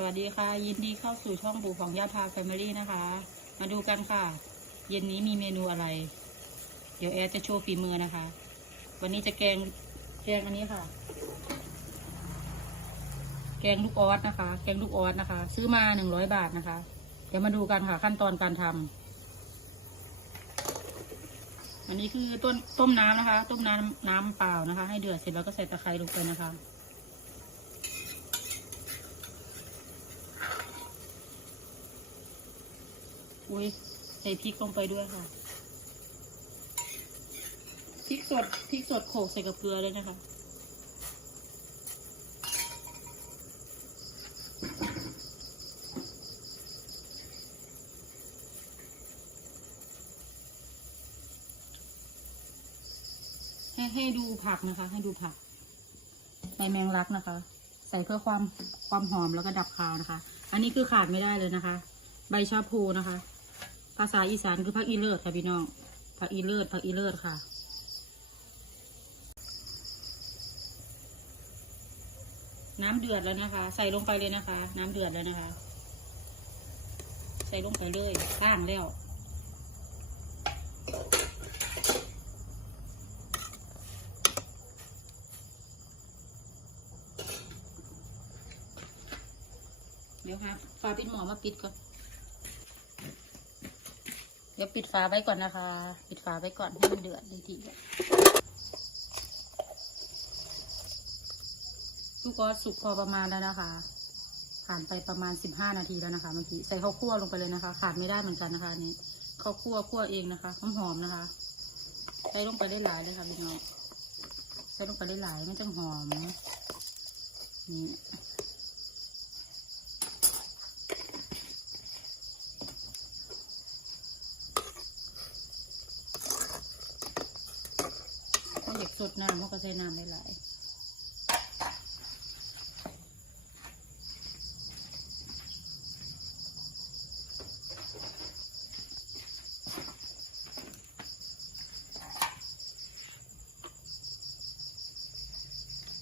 สวัสดีค่ะ ยินดีเข้าสู่ช่องปู่ของย่าพาแฟมิลี่นะคะ มาดูกันค่ะ เย็นนี้มีเมนูอะไร เดี๋ยวแอดจะโชว์ฝีมือนะคะ วันนี้จะแกงแกงอันนี้ค่ะ แกงลูกออสนะคะ แกงลูกออสนะคะ ซื้อมาหนึ่งร้อยบาทนะคะ เดี๋ยวมาดูกันค่ะขั้นตอนการทำอันนี้คือต้นต้มน้ำนะคะ ต้มน้ำน้ำเปล่านะคะ ให้เดือดเสร็จแล้วก็ใส่ตะไคร้ลงไปนะคะ อุ้ยใส่พริกลงไปด้วยค่ะ พริกสด พริกสดโขลกใส่กับเกลือเลยนะคะ ให้ให้ดูผักนะคะ ให้ดูผักใบแมงลักนะคะ ใส่เพื่อความความหอมแล้วก็ดับคาวนะคะ อันนี้คือขาดไม่ได้เลยนะคะ ใบชะพูนะคะ ภาษาอีสานคือผักอีเลิศค่ะพี่น้องผักอีเลิศผักอีเลิศค่ะน้ำเดือดแล้วนะคะ ใส่ลงไปเลยนะคะ น้ำเดือดแล้วนะคะ ใส่ลงไปเลยล้างแล้ว เดี๋ยวค่ะฝาปิดหม้อมาปิดก่อน ดี๋ยวปิดฝาไว้ก่อนนะคะ ปิดฝาไว้ก่อนให้มันเดือดดีทีลูกออสสุกพอประมาณแล้วนะคะ ผ่านไปประมาณสิบห้านาทีแล้วนะคะเมื่อกี้ใส่ข้าวคั่วลงไปเลยนะคะ ขาดไม่ได้เหมือนกันนะคะนี้ข้าวคั่วคั่วเองนะคะหอมหอมนะคะ ใส่ลงไปได้หลายเลยค่ะพี่น้องใส่ลงไปได้หลายไมันจะหอมนี่ เขาอยาก สดน้ำเขาก็ใส่น้ำได้หลาย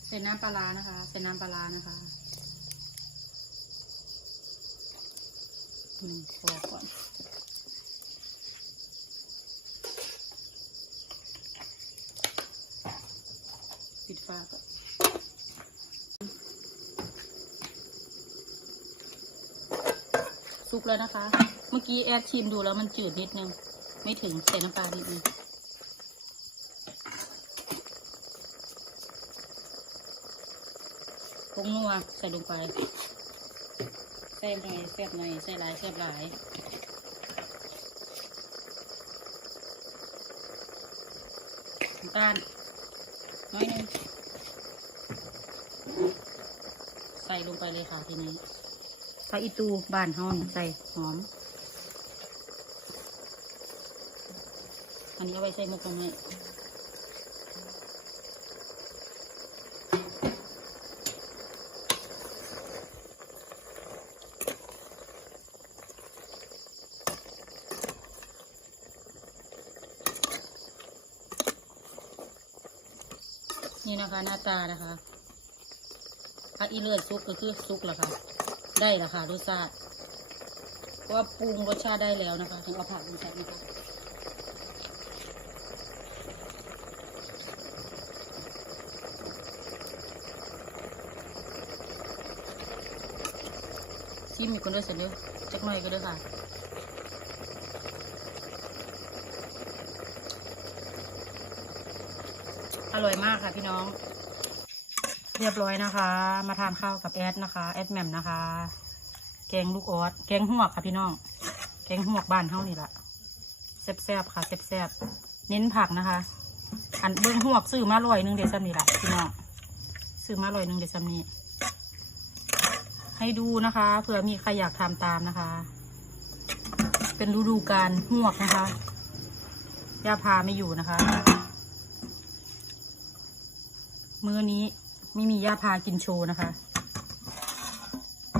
ใส่น้ำปลานะคะใส่น้ำปลานะคะอืมพอก่อน ปิดฝาก่อนสุกแล้วนะคะ เมื่อกี้แอดชิมดูแล้วมันจืดนิดนึง ไม่ถึงใส่น้ำปลานิดนึงผงนัวใส่ลงไปแซ่บหน่อยแซ่บหน่อยใส่หลายแซ่บหลายน้ำตาลน้อยนึง ใส่ลงไปเลยค่ะทีนี้ใส่อีตูบานห้องใส่หอม อันนี้เอาไว้ใส่หมกตรงนี้นี่นะคะหน้าตานะคะ ผักอีเลือดซุกก็คือซุกแล้วค่ะ ได้แล้วค่ะรสชาติเพราะว่าปรุงรสชาติได้แล้วนะคะถึงเอาผักลงใส่นะคะชิมอีกคนด้วยเสร็จแล้วจักหน่อยก็ได้ค่ะอร่อยมากค่ะพี่น้อง เรียบร้อยนะคะ มาทานข้าวกับแอดนะคะ แอดแหม่มนะคะ แกงลูกออสแกงหวกค่ะพี่น้อง แกงหวกบ้านเท่านี่แหละแซ่บๆค่ะแซ่บๆเน้นผักนะคะ อันเบิ้งหวกซื้อมาลอยหนึงเดี๋ยวซ้ำนี่แหละพี่น้องซื้อมาลอยหนึงเดี๋ยวซ้ำนี้ ให้ดูนะคะเผื่อมีใครอยากทำตามนะคะ เป็นฤดูการหวกนะคะย่าพาไม่อยู่นะคะ มื้อนี้ ไม่มียาพากินโชว์นะคะ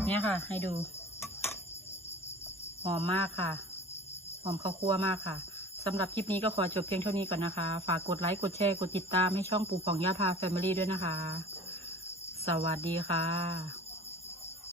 เนี่ยค่ะ ให้ดู หอมมากค่ะ หอมข้าวคั่วมากค่ะสำหรับคลิปนี้ก็ขอจบเพียงเท่านี้ก่อนนะคะ ฝากกดไลค์กดแชร์กดติดตามให้ช่องปู่ของยาพาแฟมิลี่ด้วยนะคะ สวัสดีค่ะ